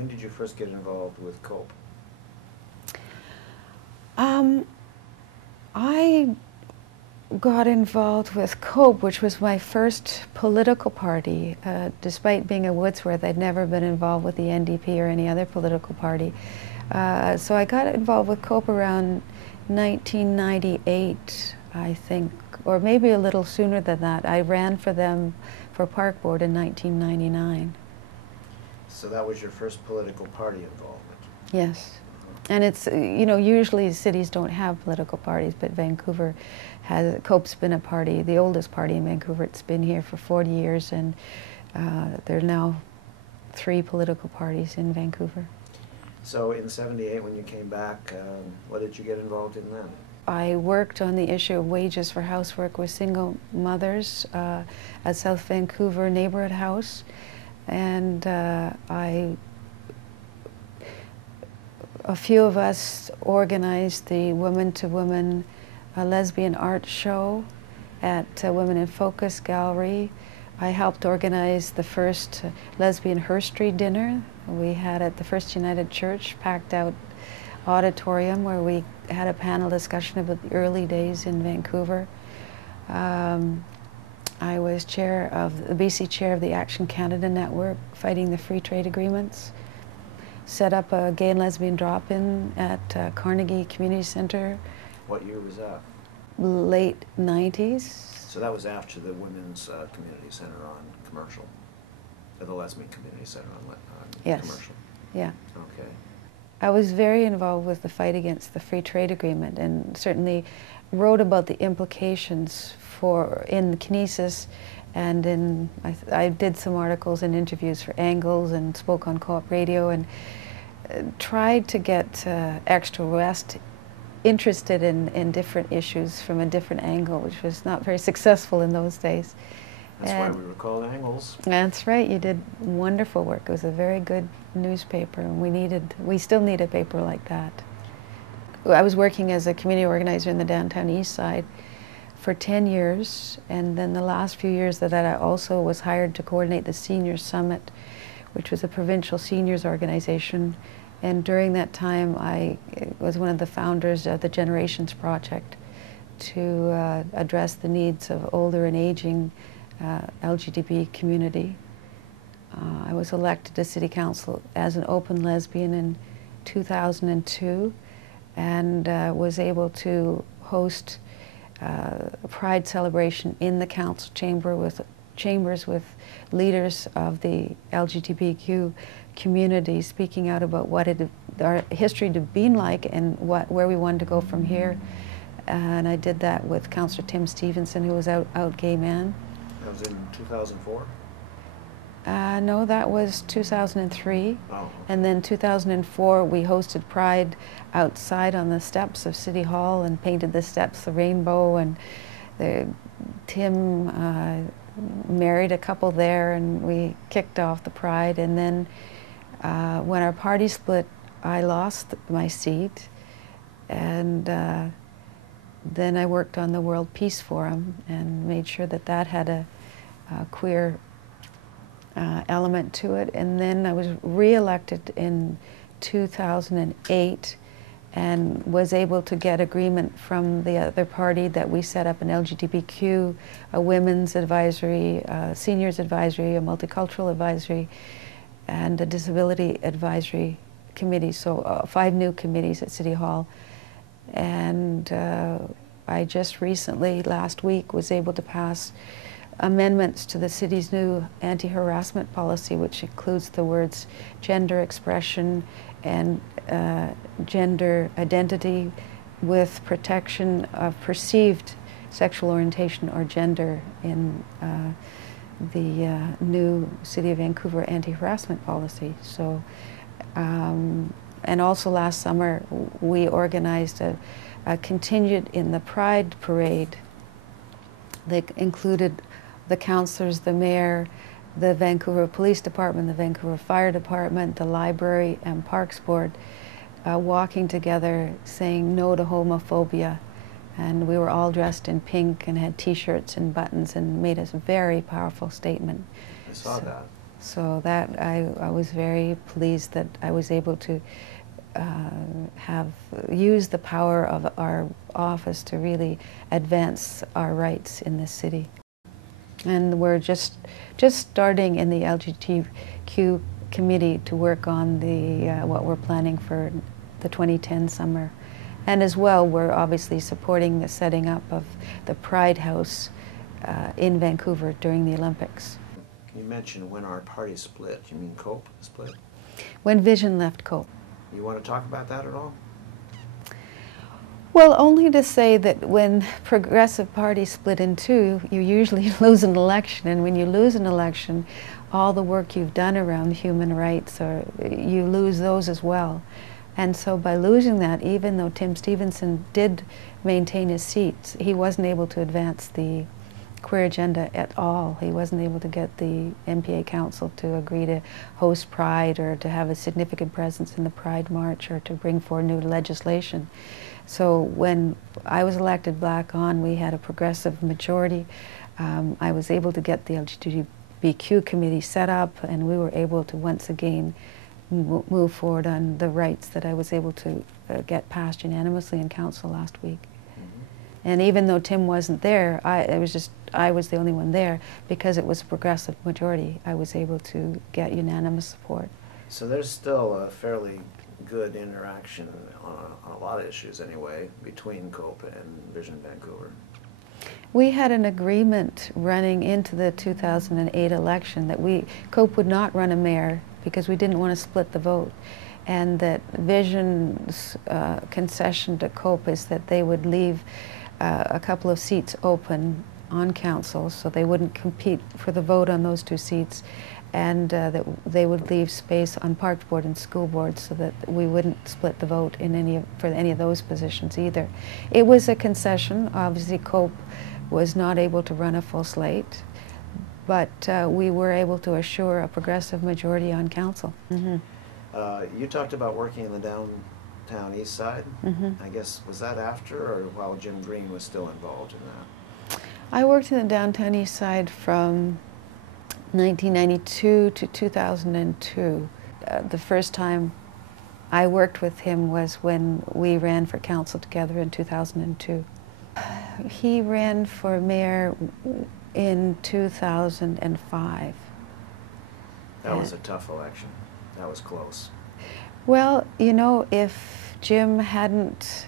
When did you first get involved with C.O.P.E? I got involved with C.O.P.E, which was my first political party. Despite being a Woodsworth, I'd never been involved with the NDP or any other political party. So I got involved with C.O.P.E around 1998, I think, or maybe a little sooner than that. I ran for them for Park Board in 1999. So that was your first political party involvement? Yes. And it's, you know, usually cities don't have political parties, but Vancouver has, C.O.P.E's been a party, the oldest party in Vancouver. It's been here for 40 years, and there are now 3 political parties in Vancouver. So in '78, when you came back, what did you get involved in then? I worked on the issue of wages for housework with single mothers at South Vancouver Neighborhood House, and a few of us organized the Woman to Woman Lesbian Art Show at Women in Focus Gallery. I helped organize the first Lesbian Herstory Dinner we had at the First United Church, packed out auditorium, where we had a panel discussion about the early days in Vancouver. I was the BC chair of the Action Canada Network, fighting the free trade agreements. Set up a gay and lesbian drop-in at Carnegie Community Centre. What year was that? Late 90s. So that was after the Women's Community Centre on Commercial, or the Lesbian Community Centre on yes. Commercial? Yeah. Okay. I was very involved with the fight against the free trade agreement, and certainly wrote about the implications in Kinesis, and I did some articles and interviews for Angles and spoke on Co-op Radio, and tried to get Extra West interested in different issues from a different angle, which was not very successful in those days. That's why we were called Angles. That's right, you did wonderful work. It was a very good newspaper, and we still need a paper like that. I was working as a community organizer in the Downtown Eastside for 10 years, and then the last few years that I also was hired to coordinate the Seniors Summit, which was a provincial seniors organization. And during that time, I was one of the founders of the Generations Project to address the needs of older and aging LGBT community. I was elected to City Council as an open lesbian in 2002, and was able to host a Pride celebration in the council chambers with leaders of the LGBTQ community, speaking out about what our history had been like and where we wanted to go from here. And I did that with Councillor Tim Stevenson, who was out gay man. That was in 2004? No, that was 2003. Oh, okay. And then 2004, we hosted Pride outside on the steps of City Hall and painted the steps the rainbow. And Tim married a couple there, and we kicked off the Pride. And then when our party split, I lost my seat. And then I worked on the World Peace Forum and made sure that that had a queer element to it. And then I was re-elected in 2008 and was able to get agreement from the other party that we set up an LGBTQ, a women's advisory, a seniors advisory, a multicultural advisory, and a disability advisory committee. So 5 new committees at City Hall. And I just recently, last week, was able to pass amendments to the city's new anti-harassment policy, which includes the words gender expression and gender identity, with protection of perceived sexual orientation or gender in the new City of Vancouver anti-harassment policy. So, and also last summer we organized a contingent in the Pride Parade that included the councillors, the mayor, the Vancouver Police Department, the Vancouver Fire Department, the Library and Parks Board, walking together saying no to homophobia. And we were all dressed in pink and had t-shirts and buttons and made a very powerful statement. I saw that. So that I was very pleased that I was able to use the power of our office to really advance our rights in this city. And we're just starting in the LGBTQ committee to work on the what we're planning for the 2010 summer. And as well, we're obviously supporting the setting up of the Pride House in Vancouver during the Olympics. You mentioned when our party split. You mean C.O.P.E. split? When Vision left C.O.P.E. You want to talk about that at all? Well, only to say that when Progressive Party split in two, you usually lose an election, and when you lose an election, all the work you've done around human rights, you lose those as well. And so by losing that, even though Tim Stevenson did maintain his seats, he wasn't able to advance the queer agenda at all. He wasn't able to get the MPA Council to agree to host Pride or to have a significant presence in the Pride March or to bring forward new legislation. So when I was elected back on, we had a progressive majority. I was able to get the LGBTQ committee set up, and we were able to once again move forward on the rights that I was able to get passed unanimously in council last week. And even though Tim wasn't there, I was the only one there, because it was a progressive majority, I was able to get unanimous support. So there's still a fairly good interaction on a lot of issues anyway between C.O.P.E. and Vision Vancouver. We had an agreement running into the 2008 election that C.O.P.E. would not run a mayor because we didn't want to split the vote, and that Vision's concession to C.O.P.E. is that they would leave a couple of seats open on council, so they wouldn't compete for the vote on those two seats, and that they would leave space on Parks Board and School Board so that we wouldn't split the vote in for any of those positions either. It was a concession. Obviously, C.O.P.E. was not able to run a full slate, but we were able to assure a progressive majority on council. You talked about working in the Downtown Eastside. I guess, was that after or while Jim Green was still involved in that? I worked in the Downtown Eastside from 1992 to 2002. The first time I worked with him was when we ran for council together in 2002. He ran for mayor in 2005. That was a tough election. That was close. Well, you know, if Jim hadn't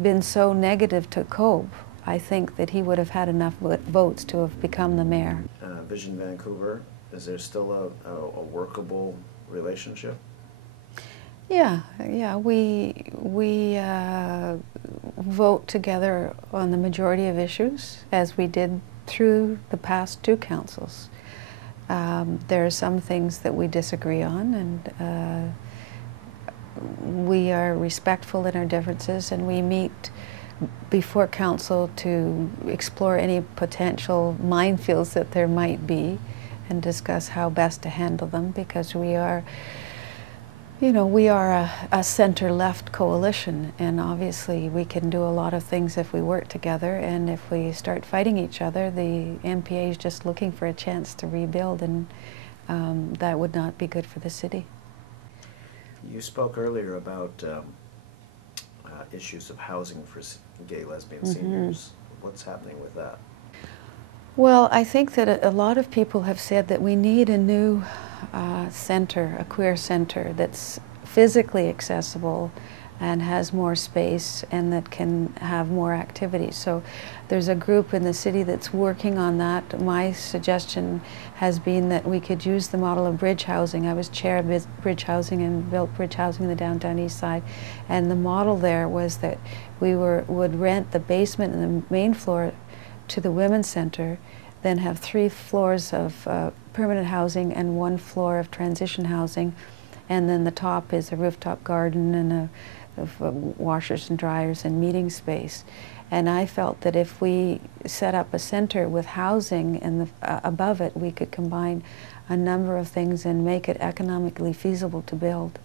been so negative to C.O.P.E., I think that he would have had enough votes to have become the mayor. Vision Vancouver, is there still a workable relationship? Yeah, we vote together on the majority of issues, as we did through the past two councils. There are some things that we disagree on, and we are respectful in our differences, and we meet before council to explore any potential minefields that there might be and discuss how best to handle them, because we are, you know, we are a center-left coalition, and obviously we can do a lot of things if we work together, and if we start fighting each other, the MPA is just looking for a chance to rebuild, and that would not be good for the city. You spoke earlier about issues of housing for gay, lesbian seniors. What's happening with that? Well, I think that a lot of people have said that we need a new center, a queer center that's physically accessible and has more space and that can have more activities. So there's a group in the city that's working on that. My suggestion has been that we could use the model of bridge housing. I was chair of bridge housing and built bridge housing in the Downtown Eastside, and the model there was that we would rent the basement and the main floor to the Women's Centre, then have 3 floors of permanent housing and 1 floor of transition housing, and then the top is a rooftop garden and washers and dryers and meeting space. And I felt that if we set up a center with housing and above it, we could combine a number of things and make it economically feasible to build.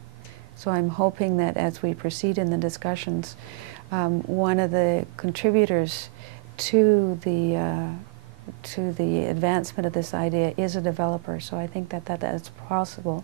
So I'm hoping that as we proceed in the discussions, one of the contributors to the to the advancement of this idea is a developer. So I think that that's possible.